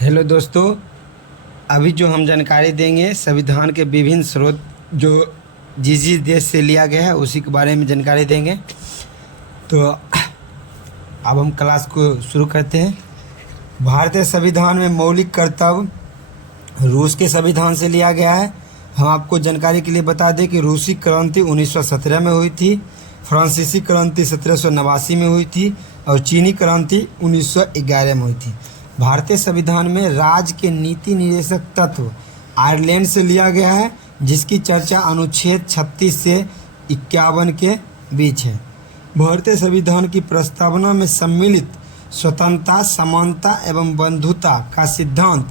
Hello दोस्तों, अभी जो हम जानकारी देंगे संविधान के विभिन्न स्रोत जो जिस जिस देश से लिया गया है उसी के बारे में जानकारी देंगे। तो अब हम क्लास को शुरू करते हैं। भारतीय संविधान में मौलिक कर्तव्य रूस के संविधान से लिया गया है। हम आपको जानकारी के लिए बता दें कि रूसी क्रांति 1917 में हुई थी, फ्रांसीसी क्रांति 1789 में हुई थी और चीनी क्रांति 1911 में हुई थी। भारतीय संविधान में राज्य के नीति निर्देशक तत्व आयरलैंड से लिया गया है, जिसकी चर्चा अनुच्छेद 36 से 51 के बीच है। भारतीय संविधान की प्रस्तावना में सम्मिलित स्वतंत्रता, समानता एवं बंधुता का सिद्धांत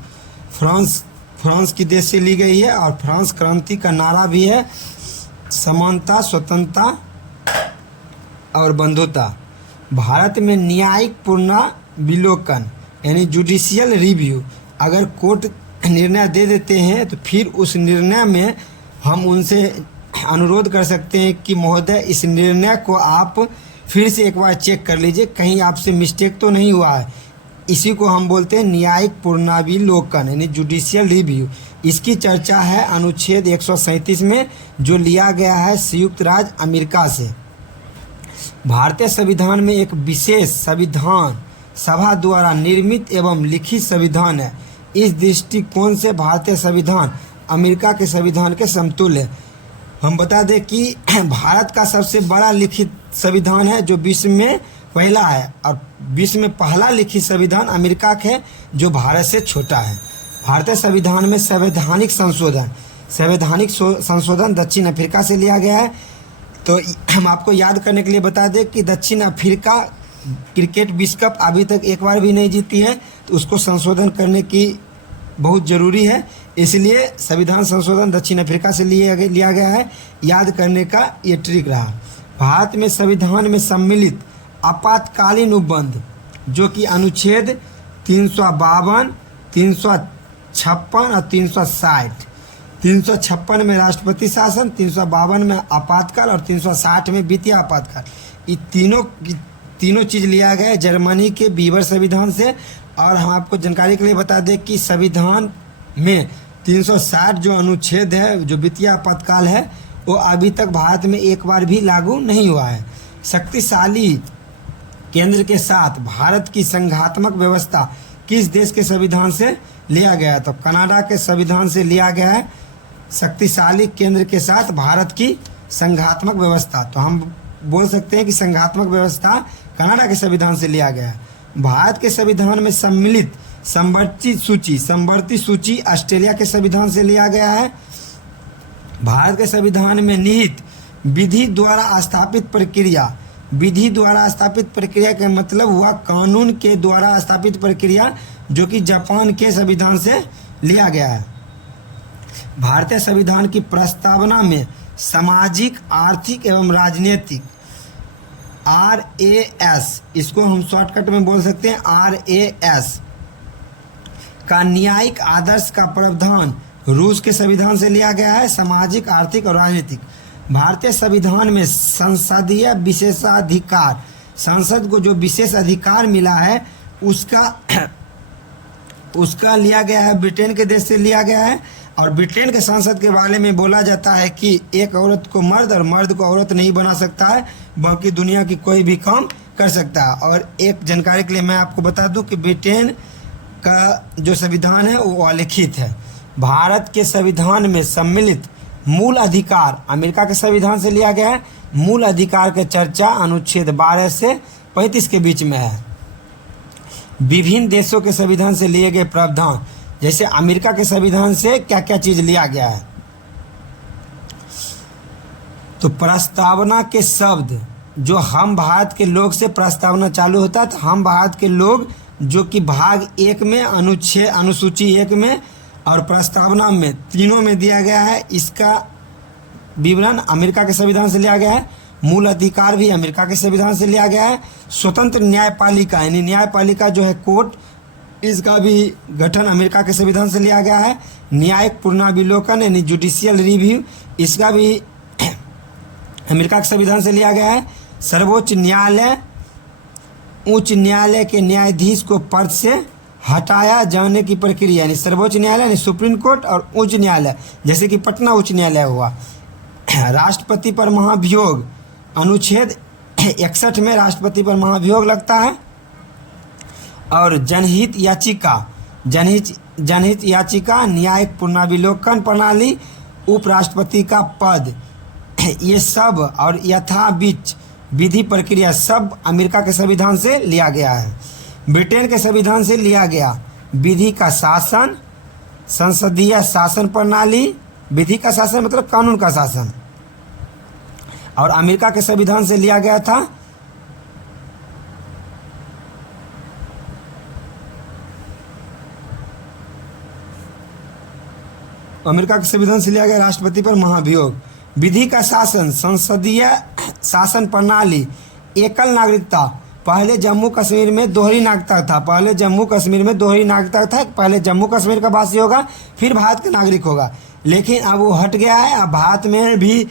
फ्रांस की देश से ली गई है और फ्रांस क्रांति का नारा भी है समानता, स्वतंत्रता और बंधुता। भारत में न्यायिक पुनर्विलोकन यानी जुडिशियल रिव्यू, अगर कोर्ट निर्णय दे देते हैं तो फिर उस निर्णय में हम उनसे अनुरोध कर सकते हैं कि महोदय इस निर्णय को आप फिर से एक बार चेक कर लीजिए, कहीं आपसे मिस्टेक तो नहीं हुआ है। इसी को हम बोलते हैं न्यायिक पुनर्विलोकन यानी जुडिशियल रिव्यू। इसकी चर्चा है अनुच्छेद 137 में, जो लिया गया है संयुक्त राज्य अमेरिका से। भारतीय संविधान में एक विशेष संविधान सभा द्वारा निर्मित एवं लिखित संविधान है। इस दृष्टिकोण से भारतीय संविधान अमेरिका के संविधान के समतुल्य है। हम बता दें कि भारत का सबसे बड़ा लिखित संविधान है जो विश्व में पहला है, और विश्व में पहला लिखित संविधान अमेरिका का है जो भारत से छोटा है। भारतीय संविधान में संवैधानिक संशोधन दक्षिण अफ्रीका से लिया गया है। तो हम आपको याद करने के लिए बता दें कि दक्षिण अफ्रीका क्रिकेट विश्व कप अभी तक एक बार भी नहीं जीती है, तो उसको संशोधन करने की बहुत ज़रूरी है। इसलिए संविधान संशोधन दक्षिण अफ्रीका से लिया गया है। याद करने का ये ट्रिक रहा। भारत में संविधान में सम्मिलित आपातकालीन उपबंध जो कि अनुच्छेद 352, 356 और 360, 356 में राष्ट्रपति शासन, 352 में आपातकाल और 360 में वित्तीय आपातकाल, ये तीनों चीज़ लिया गया है जर्मनी के वीवर संविधान से। और हम आपको जानकारी के लिए बता दें कि संविधान में 360 जो अनुच्छेद है, जो वित्तीय आपातकाल है, वो अभी तक भारत में एक बार भी लागू नहीं हुआ है। शक्तिशाली केंद्र के साथ भारत की संघात्मक व्यवस्था किस देश के संविधान से लिया गया है? तो कनाडा के संविधान से लिया गया है शक्तिशाली केंद्र के साथ भारत की संघात्मक व्यवस्था। तो हम बोल सकते हैं कि संघात्मक व्यवस्था कनाडा के संविधान से लिया गया है। भारत के संविधान में सम्मिलित समवर्ती सूची ऑस्ट्रेलिया के संविधान से लिया गया है। भारत के संविधान में निहित विधि द्वारा स्थापित प्रक्रिया का मतलब हुआ कानून के द्वारा स्थापित प्रक्रिया, जो कि जापान के संविधान से लिया गया है। भारतीय संविधान की प्रस्तावना में सामाजिक, आर्थिक एवं राजनीतिक RAS, इसको हम शॉर्टकट में बोल सकते हैं RAS का न्यायिक आदर्श का प्रावधान रूस के संविधान से लिया गया है। सामाजिक, आर्थिक और राजनीतिक। भारतीय संविधान में संसदीय विशेषाधिकार, संसद को जो विशेष अधिकार मिला है उसका लिया गया है ब्रिटेन के देश से लिया गया है। और ब्रिटेन के संसद के बारे में बोला जाता है कि एक औरत को मर्द और मर्द को औरत नहीं बना सकता है, बाकी दुनिया की कोई भी काम कर सकता है। और एक जानकारी के लिए मैं आपको बता दूं कि ब्रिटेन का जो संविधान है वो अलिखित है। भारत के संविधान में सम्मिलित मूल अधिकार अमेरिका के संविधान से लिया गया है। मूल अधिकार की चर्चा अनुच्छेद 12 से 35 के बीच में है। विभिन्न देशों के संविधान से लिए गए प्रावधान, जैसे अमेरिका के संविधान से क्या क्या चीज़ लिया गया है। तो प्रस्तावना के शब्द जो हम भारत के लोग से प्रस्तावना चालू होता है, तो हम भारत के लोग जो कि भाग 1 में अनुसूची 1 में और प्रस्तावना में तीनों में दिया गया है। इसका विवरण अमेरिका के संविधान से लिया गया है। मूल अधिकार भी अमेरिका के संविधान से लिया गया है। स्वतंत्र न्यायपालिका यानी न्यायपालिका जो है कोर्ट, इसका भी गठन अमेरिका के संविधान से लिया गया है। न्यायिक पुनर्विलोकन यानी जुडिशियल रिव्यू, इसका भी अमेरिका के संविधान से लिया गया है। सर्वोच्च न्यायालय उच्च न्यायालय के न्यायाधीश को पद से हटाया जाने की प्रक्रिया, यानी सर्वोच्च न्यायालय यानी सुप्रीम कोर्ट और उच्च न्यायालय, जैसे कि पटना उच्च न्यायालय हुआ। राष्ट्रपति पर महाभियोग, अनुच्छेद 61 में राष्ट्रपति पर महाभियोग लगता है। और जनहित याचिका, न्यायिक पुनर्विलोकन प्रणाली, उपराष्ट्रपति का पद, ये सब और यथाविच विधि प्रक्रिया सब अमेरिका के संविधान से लिया गया है। ब्रिटेन के संविधान से लिया गया विधि का शासन, संसदीय शासन प्रणाली, विधि का शासन मतलब कानून का शासन, और अमेरिका के संविधान से लिया गया था राष्ट्रपति पर महाभियोग। विधि का शासन, संसदीय शासन प्रणाली, एकल नागरिकता, पहले जम्मू कश्मीर में दोहरी नागरिकता था, पहले जम्मू कश्मीर का वासी होगा फिर भारत का नागरिक होगा, लेकिन अब वो हट गया है। अब भारत में भी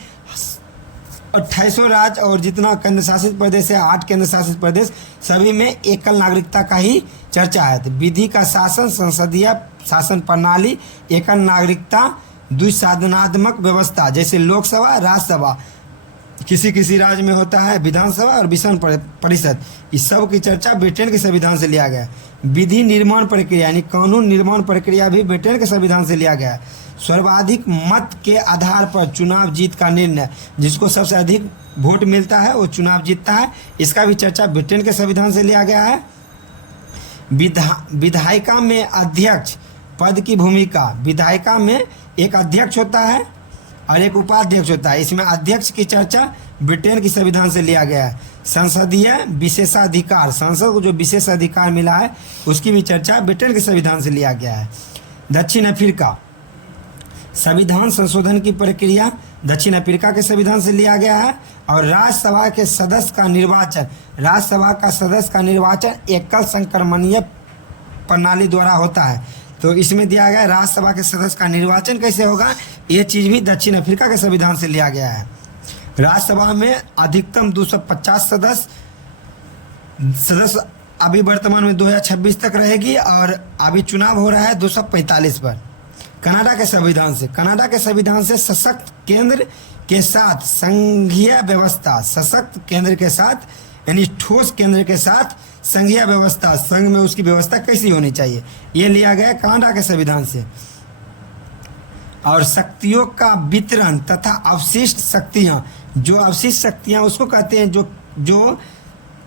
28 राज्य और जितना केंद्र शासित प्रदेश है 8 केंद्र शासित प्रदेश, सभी में एकल नागरिकता का ही चर्चा है। तो विधि का शासन, संसदीय शासन प्रणाली, एकल नागरिकता, द्विसाधनात्मक व्यवस्था, जैसे लोकसभा, राज्यसभा, किसी राज्य में होता है विधानसभा और विधान परिषद, इस सब की चर्चा ब्रिटेन के संविधान से लिया गया है। विधि निर्माण प्रक्रिया यानी कानून निर्माण प्रक्रिया भी ब्रिटेन के संविधान से लिया गया है। सर्वाधिक मत के आधार पर चुनाव जीत का निर्णय, जिसको सबसे अधिक वोट मिलता है वो चुनाव जीतता है, इसका भी चर्चा ब्रिटेन के संविधान से लिया गया है। विधायिका में अध्यक्ष पद की भूमिका, विधायिका में एक अध्यक्ष होता है और एक उपाध्यक्ष होता है, इसमें अध्यक्ष की चर्चा ब्रिटेन की संविधान से लिया गया है। संसदीय विशेषाधिकार, संसद को जो विशेष अधिकार मिला है उसकी भी चर्चा ब्रिटेन के संविधान से लिया गया है। दक्षिण अफ्रीका, संविधान संशोधन की प्रक्रिया दक्षिण अफ्रीका के संविधान से लिया गया है। और राज्यसभा के सदस्य का निर्वाचन एकल संक्रमणीय प्रणाली द्वारा होता है। तो इसमें दिया गया राज्यसभा के सदस्य का निर्वाचन कैसे होगा, ये चीज़ भी दक्षिण अफ्रीका के संविधान से लिया गया है। राज्यसभा में अधिकतम 250 सदस्य अभी वर्तमान में 2026 तक रहेगी, और अभी चुनाव हो रहा है 245 पर। कनाडा के संविधान से सशक्त केंद्र के साथ संघीय व्यवस्था, सशक्त केंद्र के साथ यानी ठोस केंद्र के साथ संघीय व्यवस्था, संघ में उसकी व्यवस्था कैसी होनी चाहिए, ये लिया गया कनाडा के संविधान से। और शक्तियों का वितरण तथा अवशिष्ट शक्तियाँ, जो अवशिष्ट शक्तियाँ उसको कहते हैं जो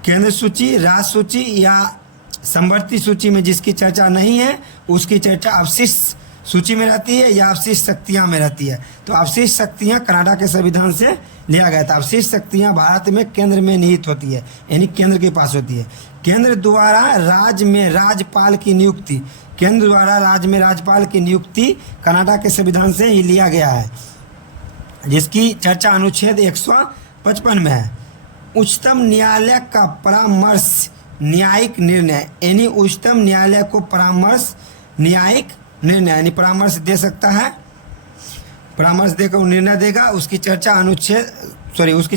केंद्र सूची, राज्य सूची या समवर्ती सूची में जिसकी चर्चा नहीं है उसकी चर्चा अवशिष्ट सूची में रहती है या अवशिष्ट शक्तियाँ में रहती है। तो अवशिष्ट शक्तियाँ कनाडा के संविधान से लिया गया था। अवशिष्ट शक्तियाँ भारत में केंद्र में निहित होती है, यानी केंद्र के पास होती है। केंद्र द्वारा राज्य में राज्यपाल की नियुक्ति कनाडा के संविधान से ही लिया गया है, जिसकी चर्चा अनुच्छेद 155 में है। उच्चतम न्यायालय का परामर्श न्यायिक निर्णय, यानी उच्चतम न्यायालय को न्यायिक निर्णय यानी परामर्श दे सकता है, परामर्श देकर निर्णय देगा। उसकी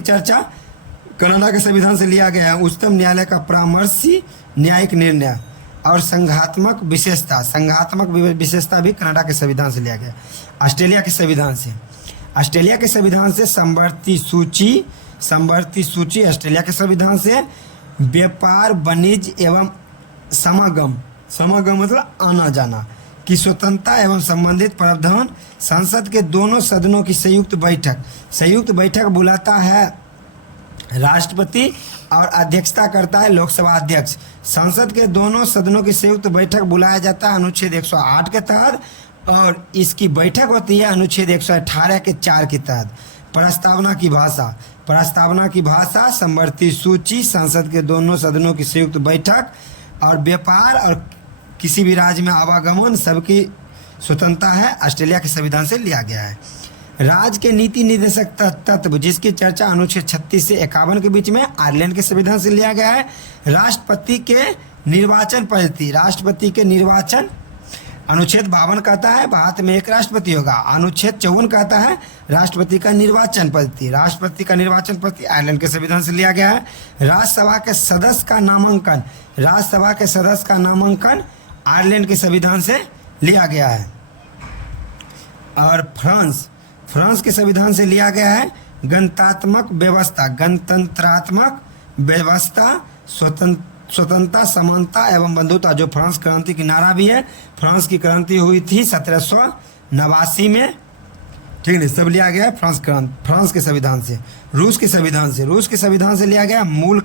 चर्चा कनाडा के संविधान से लिया गया है। उच्चतम न्यायालय का परामर्शी न्यायिक निर्णय। और संघात्मक विशेषता भी कनाडा के संविधान से लिया गया। ऑस्ट्रेलिया के संविधान से समवर्ती सूची ऑस्ट्रेलिया के संविधान से। व्यापार, वाणिज्य एवं समागम मतलब आना जाना की स्वतंत्रता एवं संबंधित प्रावधान। संसद के दोनों सदनों की संयुक्त बैठक बुलाता है राष्ट्रपति और अध्यक्षता करता है लोकसभा अध्यक्ष। संसद के दोनों सदनों की संयुक्त बैठक बुलाया जाता है अनुच्छेद 108 के तहत, और इसकी बैठक होती है अनुच्छेद 118 के 4 के तहत। प्रस्तावना की भाषा, समवर्ती सूची, संसद के दोनों सदनों की संयुक्त बैठक, और व्यापार और किसी भी राज्य में आवागमन सबकी स्वतंत्रता है, ऑस्ट्रेलिया के संविधान से लिया गया है। राज्य के नीति निर्देशक तत्व, जिसकी चर्चा अनुच्छेद 36 से 51 के बीच में आयरलैंड के संविधान से लिया गया है। राष्ट्रपति के निर्वाचन अनुच्छेद 52 कहता है भारत में एक राष्ट्रपति होगा। अनुच्छेद 54 कहता है राष्ट्रपति का निर्वाचन पद्धति आयरलैंड के संविधान से लिया गया है। राज्यसभा के सदस्य का नामांकन आयरलैंड के संविधान से लिया गया है। और फ्रांस के संविधान से लिया गया है गणतंत्रात्मक व्यवस्था, स्वतंत्रता, समानता एवं बंधुता, जो फ्रांस क्रांति की नारा भी है। फ्रांस की क्रांति हुई थी 1789 में, ठीक है, सब लिया गया है फ्रांस के संविधान से। रूस के संविधान से लिया गया मूल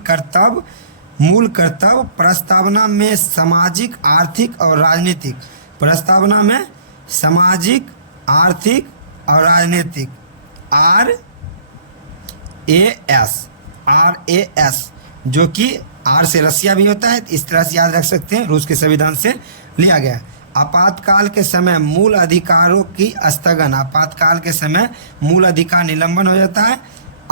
कर्तव्य प्रस्तावना में सामाजिक, आर्थिक और राजनीतिक, प्रस्तावना में सामाजिक, आर्थिक और राजनीतिक, RAS, जो कि आर से रसिया भी होता है, इस तरह से याद रख सकते हैं। रूस के संविधान से लिया गया। आपातकाल के समय मूल अधिकारों की स्थगन, आपातकाल के समय मूल अधिकार निलंबन हो जाता है।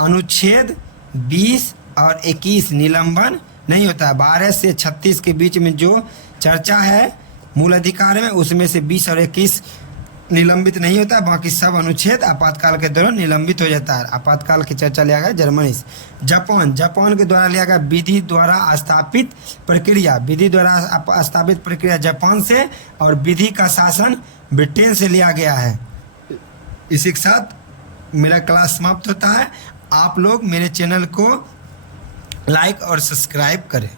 अनुच्छेद 20 और 21 निलंबन नहीं होता है। 12 से 36 के बीच में जो चर्चा है मूल अधिकार में, उसमें से 20 और 21 निलंबित नहीं होता है, बाकी सब अनुच्छेद आपातकाल के दौरान निलंबित हो जाता है। आपातकाल की चर्चा लिया गया जर्मनी से। जापान के द्वारा लिया गया विधि द्वारा स्थापित प्रक्रिया जापान से, और विधि का शासन ब्रिटेन से लिया गया है। इसी के साथ मेरा क्लास समाप्त होता है। आप लोग मेरे चैनल को लाइक और सब्सक्राइब करें।